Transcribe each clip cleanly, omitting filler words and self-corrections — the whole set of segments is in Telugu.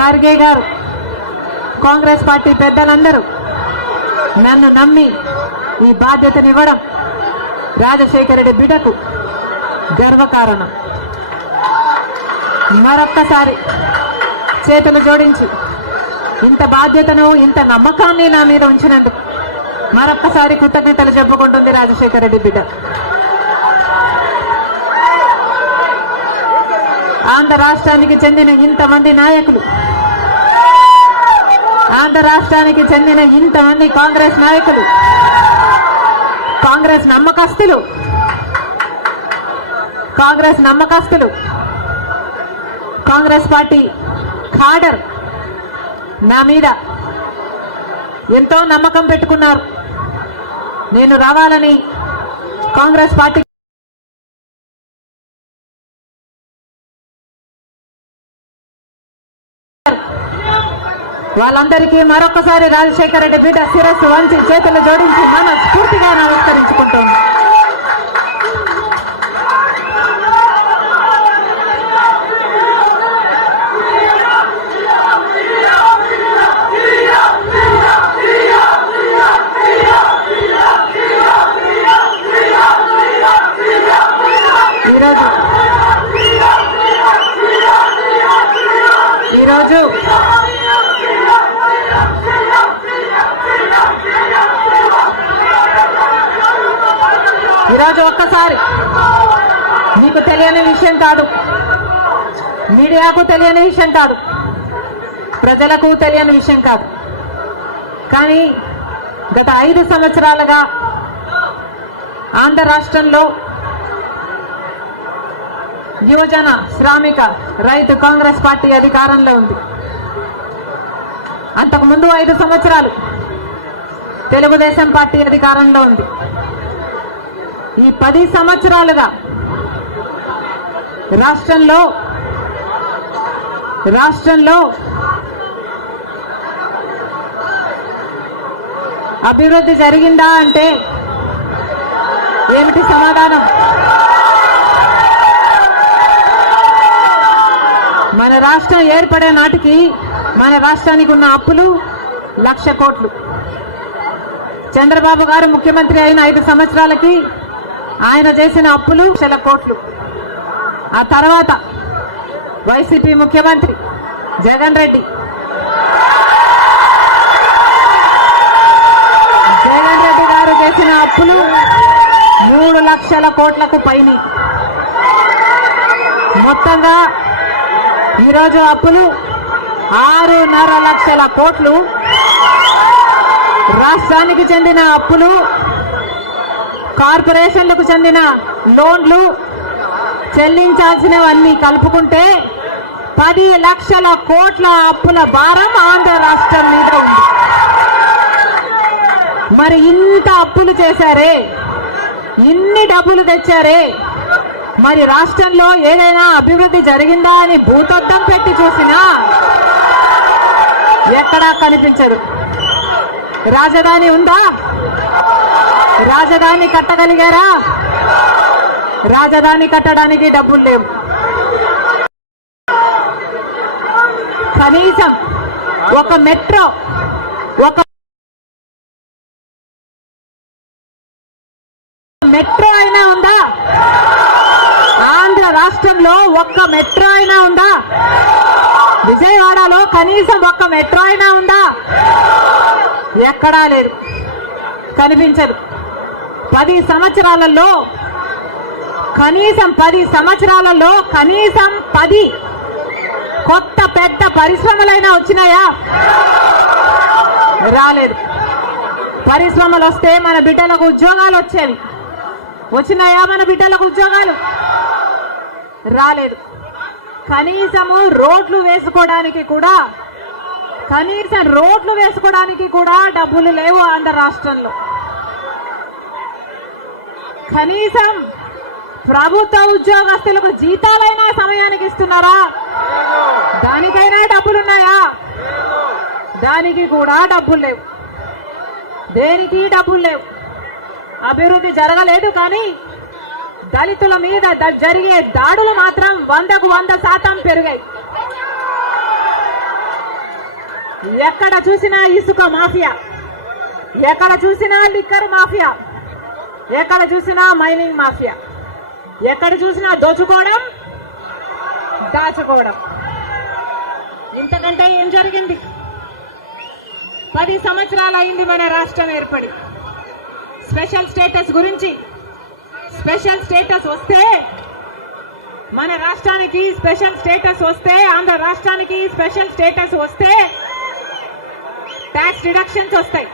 ఖర్గే గారు, కాంగ్రెస్ పార్టీ పెద్దలందరూ నన్ను నమ్మి ఈ బాధ్యతనివ్వడం రాజశేఖర రెడ్డి బిడ్డకు గర్వకారణం. మరొక్కసారి చేతులు జోడించి ఇంత బాధ్యతను, ఇంత నమ్మకాన్ని నా మీద ఉంచినందుకు మరొక్కసారి కృతజ్ఞతలు చెప్పుకుంటుంది రాజశేఖర రెడ్డి బిడ్డ. ఆంధ్ర రాష్ట్రానికి చెందిన ఇంతమంది నాయకులు, ఆంధ్ర రాష్ట్రానికి చెందిన ఇంతమంది కాంగ్రెస్ నాయకులు, కాంగ్రెస్ నమ్మకస్తులు, కాంగ్రెస్ పార్టీ ఖాడర్ నా మీద ఎంతో నమ్మకం పెట్టుకున్నారు. నేను రావాలని కాంగ్రెస్ పార్టీ వాళ్ళందరికీ మరొకసారి రాజశేఖర రెడ్డి బిడ్డ శిరస్సు వంచి చేతులు జోడించి మనస్ఫూర్తిగా నమస్కరించుకుంటుంది. ఈరోజు ఒక్కసారి మీకు తెలియని విషయం కాదు, మీడియాకు తెలియని విషయం కాదు, ప్రజలకు తెలియని విషయం కాదు, కానీ గత 5 సంవత్సరాలుగా ఆంధ్ర రాష్ట్రంలో యువజన, శ్రామిక, రైతు కాంగ్రెస్ పార్టీ అధికారంలో ఉంది. అంతకుముందు 5 సంవత్సరాలు తెలుగుదేశం పార్టీ అధికారంలో ఉంది. ఈ 10 సంవత్సరాలుగా రాష్ట్రంలో అభివృద్ధి జరిగిందా అంటే ఏమిటి సమాధానం? మన రాష్ట్రం ఏర్పడే నాటికి మన రాష్ట్రానికి ఉన్న అప్పులు 1,00,000 కోట్లు. చంద్రబాబు గారు ముఖ్యమంత్రి అయిన 5 సంవత్సరాలకి ఆయన చేసిన అప్పులు 1,00,000 కోట్లు. ఆ తర్వాత వైసీపీ ముఖ్యమంత్రి జగన్ రెడ్డి గారు చేసిన అప్పులు 3,00,000 కోట్లకు పైన. మొత్తంగా ఈరోజు అప్పులు 6,500,000 కోట్లు. రాష్ట్రానికి చెందిన అప్పులు, కార్పొరేషన్లకు చెందిన లోన్లు, చెల్లించాల్సినవన్నీ కలుపుకుంటే 10,00,000 కోట్ల అప్పుల భారం ఆంధ్ర రాష్ట్రం మీద ఉంది. మరి ఇంత అప్పులు చేశారే, ఇన్ని డబ్బులు తెచ్చారే, మరి రాష్ట్రంలో ఏదైనా అభివృద్ధి జరిగిందా అని భూతద్దం పెట్టి చూసినా ఎక్కడా కనిపించదు. రాజధాని ఉందా? రాజధాని కట్టగలిగారా? రాజధాని కట్టడానికి డబ్బులు లేవు. కనీసం ఒక మెట్రో అయినా ఉందా? ఆంధ్ర రాష్ట్రంలో ఒక్క మెట్రో అయినా ఉందా? విజయవాడలో కనీసం ఒక్క మెట్రో అయినా ఉందా? ఎక్కడా లేదు, కనిపించదు. 10 సంవత్సరాలలో కనీసం 10 కొత్త పెద్ద పరిశ్రమలైనా వచ్చినాయా? రాలేదు. పరిశ్రమలు వస్తే మన బిడ్డలకు ఉద్యోగాలు వచ్చేవి. వచ్చినాయా మన బిడ్డలకు ఉద్యోగాలు? రాలేదు. కనీసం రోడ్లు వేసుకోవడానికి కూడా డబ్బులు లేవు ఆంధ్ర రాష్ట్రంలో. కనీసం ప్రభుత్వ ఉద్యోగస్తులకు జీతాలైనా సమయానికి ఇస్తున్నారా? దానికైనా డబ్బులున్నాయా? దానికి కూడా డబ్బులు లేవు. దేనికి డబ్బులు లేవు. అభివృద్ధి జరగలేదు, కానీ దళితుల మీద జరిగే దాడులు మాత్రం 100% పెరిగాయి. ఎక్కడ చూసినా ఇసుక మాఫియా, ఎక్కడ చూసినా లిక్కర్ మాఫియా, ఎక్కడ చూసినా మైనింగ్ మాఫియా, ఎక్కడ చూసినా దోచుకోవడం దాచుకోవడం. ఇంతకంటే ఏం జరిగింది? 10 సంవత్సరాలు అయింది మన రాష్ట్రం ఏర్పడి. స్పెషల్ స్టేటస్ గురించి, స్పెషల్ స్టేటస్ వస్తే మన రాష్ట్రానికి స్పెషల్ స్టేటస్ వస్తే, ఆంధ్ర రాష్ట్రానికి స్పెషల్ స్టేటస్ వస్తే ట్యాక్స్ రిడక్షన్స్ వస్తాయి,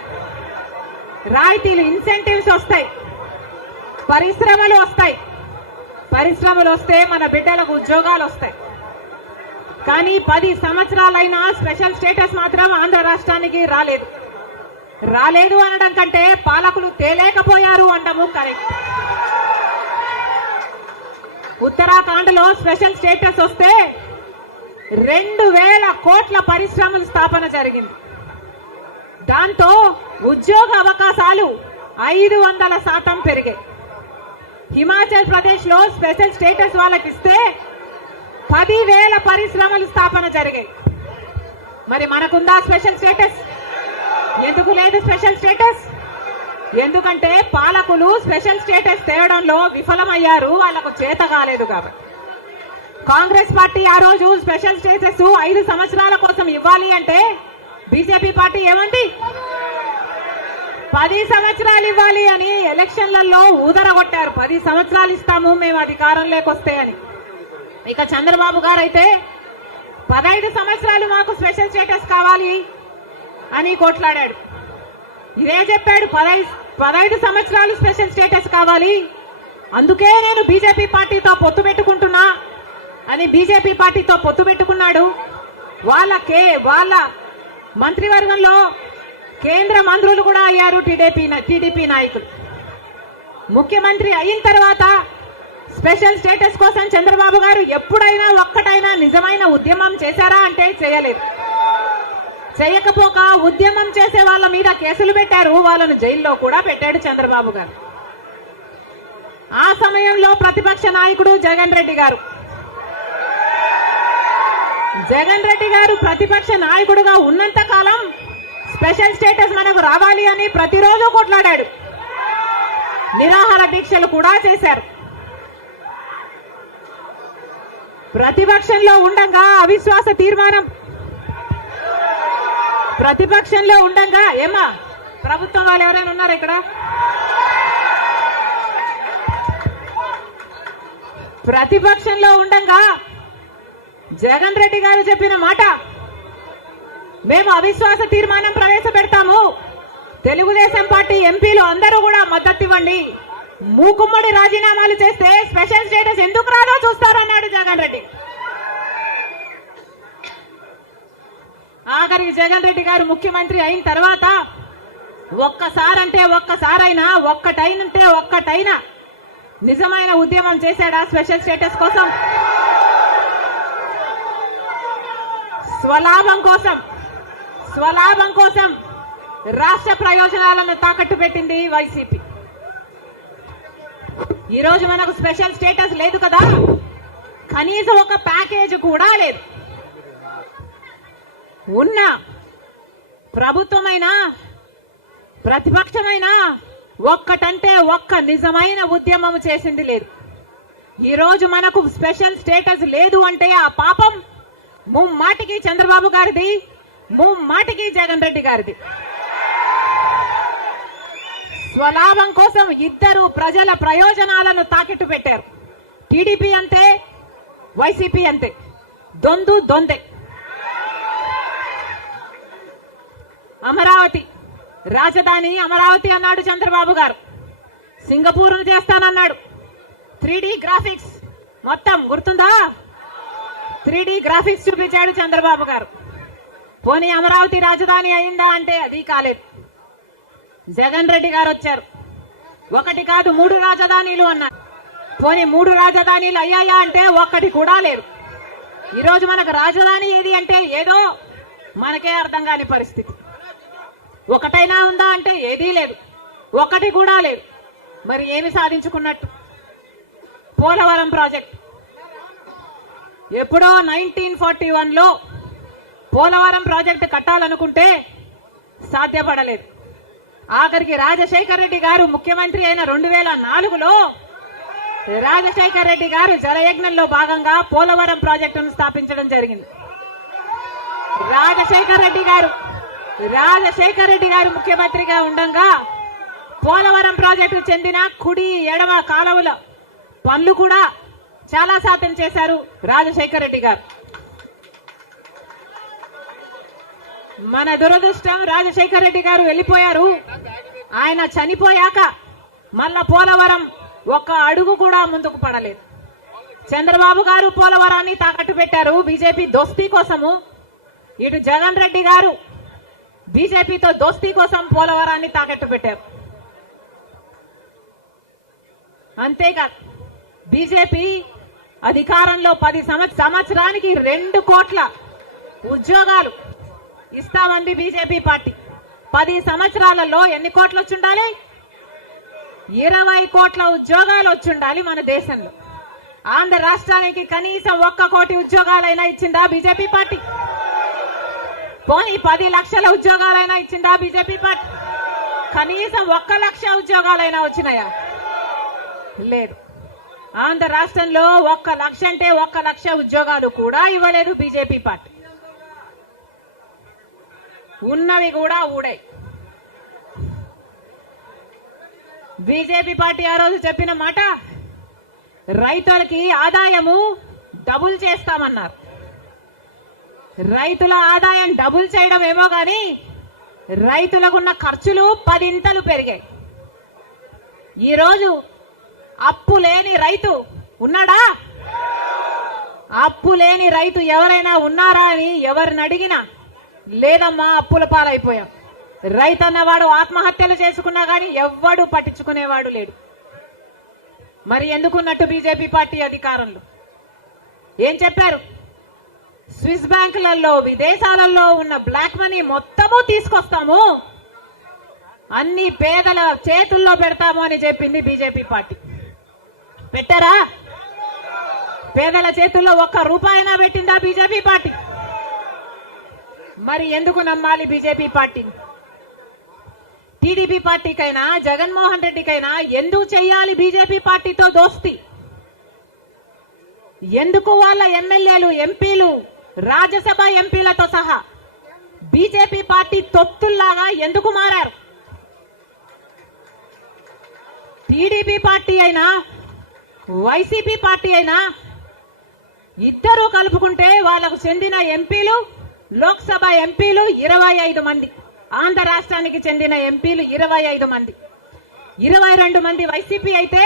రాయితీలు ఇన్సెంటివ్స్ వస్తాయి, పరిశ్రమలు వస్తాయి. పరిశ్రమలు వస్తే మన బిడ్డలకు ఉద్యోగాలు వస్తాయి. కానీ 10 సంవత్సరాలైనా స్పెషల్ స్టేటస్ మాత్రం ఆంధ్ర రాష్ట్రానికి రాలేదు. రాలేదు అనడం కంటే పాలకులు తేలేకపోయారు అనడము కరెక్ట్. ఉత్తరాఖండ్ లో స్పెషల్ స్టేటస్ వస్తే 2000 కోట్ల పరిశ్రమల స్థాపన జరిగింది. దాంతో ఉద్యోగ అవకాశాలు 500% పెరిగాయి. హిమాచల్ ప్రదేశ్ లో స్పెషల్ స్టేటస్ వాళ్ళకి ఇస్తే 10,000 పరిశ్రమల స్థాపన జరిగాయి. మరి మనకుందా స్పెషల్ స్టేటస్? ఎందుకు లేదు స్పెషల్ స్టేటస్? ఎందుకంటే పాలకులు స్పెషల్ స్టేటస్ తేవడంలో విఫలమయ్యారు, వాళ్ళకు చేత కాలేదు కాబట్టి. కాంగ్రెస్ పార్టీ ఆ రోజు స్పెషల్ స్టేటస్ 5 సంవత్సరాల కోసం ఇవ్వాలి అంటే బీజేపీ పార్టీ ఏమండి 10 సంవత్సరాలు ఇవ్వాలి అని ఎలక్షన్లలో ఊదరగొట్టారు. 10 సంవత్సరాలు ఇస్తాము మేము అధికారంలోకి వస్తే అని. ఇక చంద్రబాబు గారు అయితే 15 సంవత్సరాలు మాకు స్పెషల్ స్టేటస్ కావాలి అని కొట్లాడాడు. ఇదే చెప్పాడు, 15 సంవత్సరాలు స్పెషల్ స్టేటస్ కావాలి, అందుకే నేను బీజేపీ పార్టీతో పొత్తు పెట్టుకుంటున్నా అని బీజేపీ పార్టీతో పొత్తు పెట్టుకున్నాడు. వాళ్ళ మంత్రివర్గంలో కేంద్ర మంత్రులు కూడా అయ్యారు టీడీపీ నాయకులు. ముఖ్యమంత్రి అయిన తర్వాత స్పెషల్ స్టేటస్ కోసం చంద్రబాబు గారు ఎప్పుడైనా ఒక్కటైనా నిజమైన ఉద్యమం చేశారా అంటే చేయలేదు. చేయకపోక ఉద్యమం చేసే వాళ్ళ మీద కేసులు పెట్టారు, వాళ్ళను జైల్లో కూడా పెట్టాడు చంద్రబాబు గారు. ఆ సమయంలో ప్రతిపక్ష నాయకుడు జగన్ రెడ్డి గారు ప్రతిపక్ష నాయకుడుగా ఉన్నంత కాలం స్పెషల్ స్టేటస్ మనకు రావాలి అని ప్రతిరోజు కొట్లాడాడు. నిరాహార దీక్షలు కూడా చేశారు. ప్రతిపక్షంలో ఉండగా అవిశ్వాస తీర్మానం, ప్రతిపక్షంలో ఉండగా ఏమా ప్రభుత్వం వాళ్ళు ఎవరైనా ఉన్నారు ఇక్కడ? ప్రతిపక్షంలో ఉండగా జగన్ రెడ్డి గారు చెప్పిన మాట, మేము అవిశ్వాస తీర్మానం ప్రవేశపెడతాము, తెలుగుదేశం పార్టీ ఎంపీలు అందరూ కూడా మద్దతు ఇవ్వండి, మూకుమ్మడి రాజీనామాలు చేస్తే స్పెషల్ స్టేటస్ ఎందుకు రాదో చూస్తారన్నాడు జగన్ రెడ్డి. ఆఖరికి జగన్ రెడ్డి గారు ముఖ్యమంత్రి అయిన తర్వాత ఒక్కటైనా నిజమైన ఉద్యమం చేశాడా స్పెషల్ స్టేటస్ కోసం? స్వలాభం కోసం రాష్ట్ర ప్రయోజనాలను తాకట్టు పెట్టింది వైసీపీ. ఈ రోజు మనకు స్పెషల్ స్టేటస్ లేదు కదా, కనీసం ఒక ప్యాకేజ్ కూడా లేదు. ఉన్న ప్రభుత్వమైనా ప్రతిపక్షమైనా ఒక్కటంటే ఒక్క నిజమైన ఉద్యమం చేసింది లేదు. ఈ రోజు మనకు స్పెషల్ స్టేటస్ లేదు అంటే ఆ పాపం ముమ్మాటికి చంద్రబాబు గారిది, ముమ్మాటికి జగన్ రెడ్డి గారిది. స్వలాభం కోసం ఇద్దరు ప్రజల ప్రయోజనాలను తాకట్టు పెట్టారు. టీడీపీ అంతే, వైసీపీ అంతే, దొందే. అమరావతి రాజధాని అమరావతి అన్నాడు చంద్రబాబు గారు, సింగపూర్ను చేస్తానన్నాడు. 3D గ్రాఫిక్స్ మొత్తం గుర్తుందా? 3D గ్రాఫిక్స్ చూపించాడు చంద్రబాబు గారు. పోనీ అమరావతి రాజధాని అయిందా అంటే అది కాలేదు. జగన్ రెడ్డి గారు వచ్చారు, 1 కాదు 3 రాజధానిలు అన్నారు. పోనీ 3 రాజధానిలు అయ్యాయా అంటే ఒక్కటి కూడా లేదు. ఈరోజు మనకు రాజధాని ఏది అంటే ఏదో మనకే అర్థం కాని పరిస్థితి. ఒకటైనా ఉందా అంటే ఏదీ లేదు, ఒక్కటి కూడా లేదు. మరి ఏమి సాధించుకున్నట్టు? పోలవరం ప్రాజెక్ట్ ఎప్పుడో 1941లో పోలవరం ప్రాజెక్టు కట్టాలనుకుంటే సాధ్యపడలేదు. ఆఖరికి రాజశేఖర రెడ్డి గారు ముఖ్యమంత్రి అయిన 2004లో రాజశేఖర రెడ్డి గారు జలయజ్ఞంలో భాగంగా పోలవరం ప్రాజెక్టును స్థాపించడం జరిగింది. రాజశేఖర రెడ్డి గారు ముఖ్యమంత్రిగా ఉండగా పోలవరం ప్రాజెక్టు చెందిన కుడి ఎడమ కాలువల పనులు కూడా చాలా శాతం చేశారు రాజశేఖర రెడ్డి గారు. మన దురదృష్టం రాజశేఖర రెడ్డి గారు వెళ్లిపోయారు. ఆయన చనిపోయాక మళ్ళా పోలవరం ఒక్క అడుగు కూడా ముందుకు పడలేదు. చంద్రబాబు గారు పోలవరాన్ని తాకట్టు పెట్టారు బీజేపీ దోస్తీ కోసము. ఇటు జగన్ రెడ్డి గారు బీజేపీతో దోస్తీ కోసం పోలవరాన్ని తాకట్టు పెట్టారు. అంతేకాదు బీజేపీ అధికారంలో 10 సంవత్సరానికి 2 కోట్ల ఉద్యోగాలు ఇస్తామంది బీజేపీ పార్టీ. 10 సంవత్సరాలలో ఎన్ని కోట్లు వచ్చుండాలి? 20 కోట్ల ఉద్యోగాలు వచ్చుండాలి మన దేశంలో. ఆంధ్ర రాష్ట్రానికి కనీసం 1 కోటి ఉద్యోగాలైనా ఇచ్చిందా బీజేపీ పార్టీ? పోనీ 10 లక్షల ఉద్యోగాలైనా ఇచ్చిందా బీజేపీ పార్టీ? కనీసం 1 లక్ష ఉద్యోగాలైనా వచ్చినాయా? లేదు. ఆంధ్ర రాష్ట్రంలో 1 లక్ష అంటే 1 లక్ష ఉద్యోగాలు కూడా ఇవ్వలేదు బీజేపీ పార్టీ. ఉన్నవి కూడా ఊడాయి. బీజేపీ పార్టీ ఆ రోజు చెప్పిన మాట, రైతులకి ఆదాయము డబుల్ చేస్తామన్నారు. రైతుల ఆదాయం డబుల్ చేయడం ఏమో గాని రైతులకున్న ఖర్చులు 10 ఇంతలు పెరిగాయి. ఈరోజు అప్పు లేని రైతు ఉన్నాడా? అప్పు లేని రైతు ఎవరైనా ఉన్నారా అని ఎవరిని అడిగినా లేదమ్మా అప్పుల పాలైపోయాం. రైతన్నవాడు ఆత్మహత్యలు చేసుకున్నా గాని ఎవ్వడు పట్టించుకునేవాడు లేడు. మరి ఎందుకున్నట్టు బీజేపీ పార్టీ అధికారంలో ఏం చెప్పారు? స్విస్ బ్యాంకులలో విదేశాలలో ఉన్న బ్లాక్ మనీ మొత్తము తీసుకొస్తాము, అన్ని పేదల చేతుల్లో పెడతాము అని చెప్పింది బీజేపీ పార్టీ. పెట్టారా? పేదల చేతుల్లో 1 రూపాయినా పెట్టిందా బీజేపీ పార్టీ? మరి ఎందుకు నమ్మాలి బీజేపీ పార్టీని? టీడీపీ పార్టీకైనా జగన్మోహన్ రెడ్డికైనా ఎందుకు చెయ్యాలి బీజేపీ పార్టీతో దోస్తి? ఎందుకు వాళ్ళ ఎమ్మెల్యేలు, ఎంపీలు, రాజ్యసభ ఎంపీలతో సహా బీజేపీ పార్టీ తొత్తుల్లాగా ఎందుకు మారారు? టీడీపీ పార్టీ అయినా వైసీపీ పార్టీ అయినా ఇద్దరూ కలుపుకుంటే వాళ్లకు చెందిన ఎంపీలు, లోక్సభ ఎంపీలు 25 మంది, ఆంధ్ర రాష్ట్రానికి చెందిన ఎంపీలు 25 మంది, 22 మంది వైసీపీ అయితే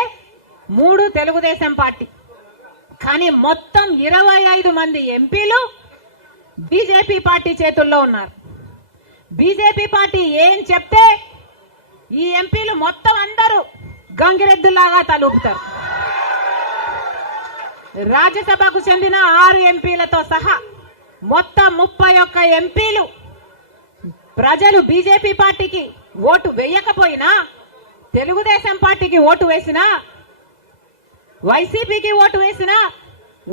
3 తెలుగుదేశం పార్టీ. కానీ మొత్తం 25 మంది ఎంపీలు బీజేపీ పార్టీ చేతుల్లో ఉన్నారు. బీజేపీ పార్టీ ఏం చెప్తే ఈ ఎంపీలు మొత్తం అందరూ గంగిరెద్దులాగా తలూపుతారు. రాజ్యసభకు చెందిన 6 ఎంపీలతో సహా మొత్తం 31 ఎంపీలు ప్రజలు బీజేపీ పార్టీకి ఓటు వేయకపోయినా, తెలుగుదేశం పార్టీకి ఓటు వేసినా, వైసీపీకి ఓటు వేసినా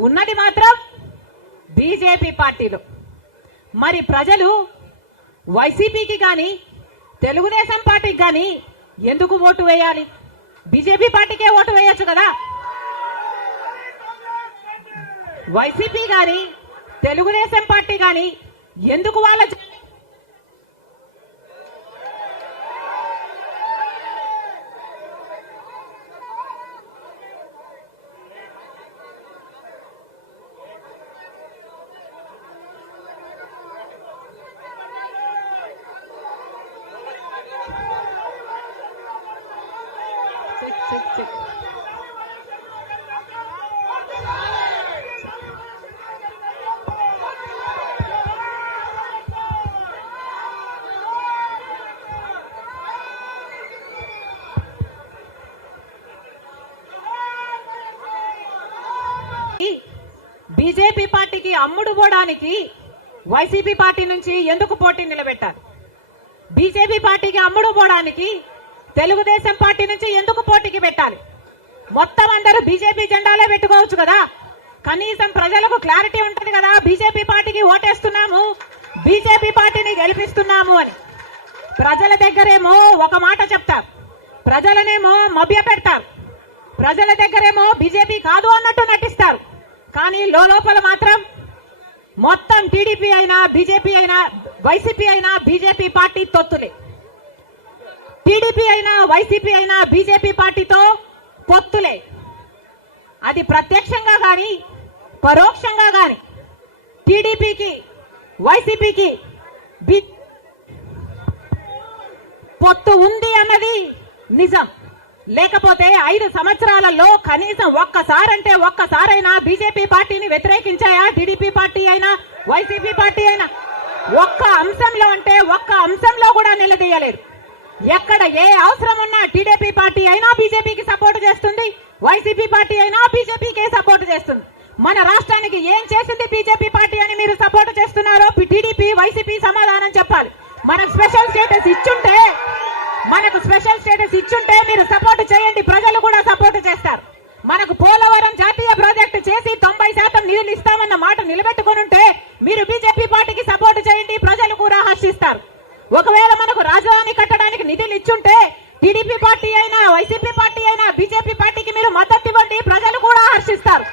ఉన్నది మాత్రం బీజేపీ పార్టీలో. మరి ప్రజలు వైసీపీకి గాని తెలుగుదేశం పార్టీకి గాని ఎందుకు ఓటు వేయాలి? బీజేపీ పార్టీకే ఓటు వేయొచ్చు కదా. వైసీపీ గాని తెలుగుదేశం పార్టీ గాని ఎందుకు వాళ్ళ బీజేపీ పార్టీకి అమ్ముడు పోవడానికి వైసీపీ పార్టీ నుంచి ఎందుకు పోటీ నిలబెట్టారు? బీజేపీ పార్టీకి అమ్ముడు పోవడానికి తెలుగుదేశం పార్టీ నుంచి ఎందుకు పోటీకి పెట్టాలి? మొత్తం అందరూ బీజేపీ జెండాలే పెట్టుకోవచ్చు కదా. కనీసం ప్రజలకు క్లారిటీ ఉంటుంది కదా. బీజేపీ పార్టీకి ఓటేస్తున్నాము, బీజేపీ పార్టీని గెలిపిస్తున్నాము అని. ప్రజల దగ్గరేమో ఒక మాట చెప్తారు, ప్రజలనేమో మభ్య పెడతారు, ప్రజల దగ్గరేమో బీజేపీ కాదు అన్నట్టు నటిస్తారు. కానీ లోపల మాత్రం మొత్తం టీడీపీ అయినా బీజేపీ అయినా వైసీపీ అయినా బీజేపీ పార్టీ తొత్తులే. టీడీపీ అయినా వైసీపీ అయినా బీజేపీ పార్టీతో పొత్తులే. అది ప్రత్యక్షంగా గాని పరోక్షంగా గాని టీడీపీకి వైసీపీకి పొత్తు ఉంది అన్నది నిజం. లేకపోతే 5 సంవత్సరాలలో కనీసం ఒక్కసారైనా బీజేపీ పార్టీని వ్యతిరేకించాయా టీడీపీ పార్టీ అయినా వైసీపీ పార్టీ అయినా? ఒక్క అంశంలో కూడా నిలదీయలేదు. ఎక్కడ ఏ అవసరం ఉన్నా టీడీపీ పార్టీ అయినా బీజేపీకి సపోర్ట్ చేస్తుంది, వైసీపీ పార్టీ అయినా బీజేపీకే సపోర్ట్ చేస్తుంది. మన రాష్ట్రానికి ఏం చేసింది బీజేపీ పార్టీ అని మీరు సపోర్ట్ చేస్తున్నారో టీడీపీ వైసీపీ సమాధానం చెప్పాలి. మనకు స్పెషల్ స్టేటస్ ఇచ్చుంటే మీరు సపోర్ట్ చేయండి, ప్రజలు కూడా సపోర్ట్ చేస్తారు. మనకు పోలవరం జాతీయ ప్రాజెక్టు చేసి 90% నిధులు ఇస్తామన్న మాట నిలబెట్టుకుని ఉంటే మీరు బీజేపీ పార్టీకి సపోర్ట్ చేయండి, ప్రజలు కూడా హర్షిస్తారు. ఒకవేళ మనకు రాజధాని కట్టడానికి నిధులు ఇచ్చుంటే టీడీపీ పార్టీ అయినా వైసీపీ పార్టీ అయినా బీజేపీ పార్టీకి మీరు మద్దతు ఇవ్వండి, ప్రజలు కూడా హర్షిస్తారు.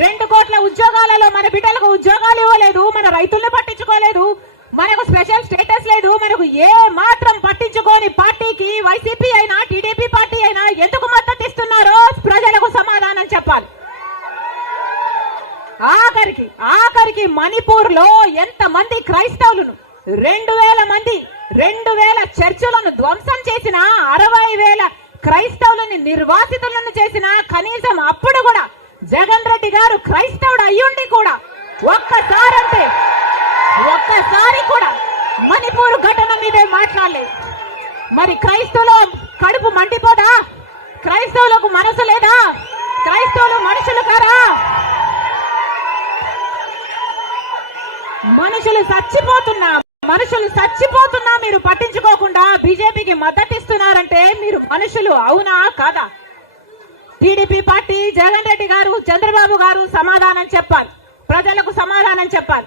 2 కోట్ల ఉద్యోగాలలో మన బిడ్డలకు ఉద్యోగాలు ఇవ్వలేదు, మన రైతులను పట్టించుకోలేదు, మనకు స్పెషల్ స్టేటస్ లేదు, మనకు ఏ మాత్రం పట్టించుకోని పార్టీకి వైసీపీ అయినా టీడీపీ పార్టీ అయినా ఎందుకు మద్దతు ఇస్తున్నారో ప్రజలకు సమాధానం చెప్పాలి. ఆఖరికి మణిపూర్ లో ఎంతమంది క్రైస్తవులను 2,000 చర్చిలను ధ్వంసం చేసిన 60,000 క్రైస్తవులని నిర్వాసితులను చేసిన కనీసం అప్పుడు కూడా జగన్ రెడ్డి గారు క్రైస్తవుడు అయ్యుండి కూడా ఒక్కసారి కూడా మణిపూర్ ఘటన మీదే మాట్లాడలేదు. మరి క్రైస్తవుల కడుపు మండిపోదా? క్రైస్తవులకు మనసు లేదా? క్రైస్తవులు మనుషులు కారా? మనుషులు చచ్చిపోతున్నా మీరు పట్టించుకోకుండా బీజేపీకి మద్దతు ఇస్తున్నారంటే మీరు మనుషులు అవునా కాదా? టీడీపీ పార్టీ జగన్ రెడ్డి గారు చంద్రబాబు గారు సమాధానం చెప్పాలి, ప్రజలకు సమాధానం చెప్పాలి.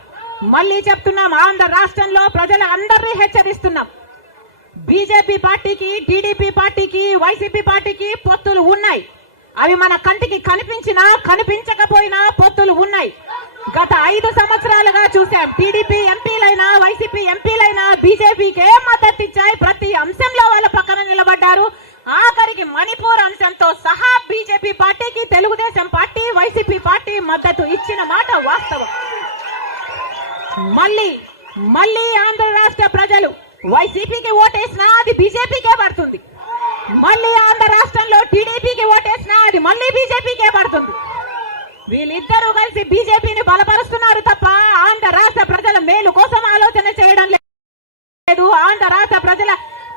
మళ్ళీ చెప్తున్నాం, ఆంధ్ర రాష్ట్రంలో ప్రజల అందరినీ హెచ్చరిస్తున్నాం. బీజేపీ పార్టీకి టీడీపీ పార్టీకి వైసీపీ పార్టీకి పొత్తులు ఉన్నాయి. అవి మన కంటికి కనిపించినా కనిపించకపోయినా పొత్తులు ఉన్నాయి. గత 5 సంవత్సరాలుగా చూశాం. టీడీపీ ఎంపీలైనా వైసీపీ ఎంపీలైనా బీజేపీకే మద్దతు ఇచ్చాయి, ప్రతి అంశంలో వాళ్ళ పక్కన నిలబడ్డారు. ఆఖరికి మణిపూర్ అంశంతో సహా బీజేపీ పార్టీకి తెలుగుదేశం పార్టీ వైసీపీ పార్టీ మద్దతు ఇచ్చిన మాట వాస్తవం. మళ్ళీ ఆంధ్ర రాష్ట్ర ప్రజలు వైసీపీకి ఓటేసినా అది బీజేపీకే పడుతుంది, మళ్ళీ ఆంధ్ర రాష్ట్రంలో టీడీపీకి ఓటేసినా అది మళ్ళీ బీజేపీకే పడుతుంది. వీళ్ళిద్దరూ కలిసి బీజేపీని బలపరుస్తున్నారు తప్ప ఆంధ్ర రాష్ట్ర ప్రజల మేలు కోసం ఆలోచన చేయడం లేదు, ఆంధ్ర రాష్ట్ర ప్రజల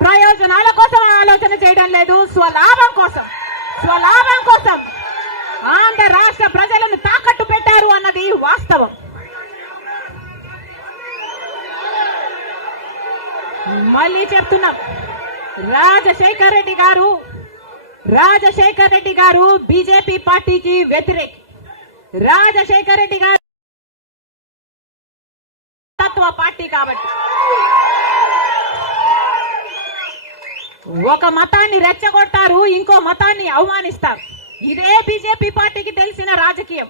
ప్రయోజనాల కోసం ఆలోచన చేయడం లేదు. స్వలాభం కోసం ఆంధ్ర రాష్ట్ర ప్రజలను తాకట్టు పెట్టారు అన్నది వాస్తవం. మళ్ళీ చెప్తున్నాం, రాజశేఖర్ రెడ్డి గారు బీజేపీ పార్టీకి వ్యతిరేకి. రాజశేఖర్ రెడ్డి గారు తత్వ పార్టీ కాబట్టి ఒక మతాన్ని రెచ్చగొడతారు, ఇంకో మతాన్ని అవమానిస్తారు. ఇదే బీజేపీ పార్టీకి తెలిసిన రాజకీయం.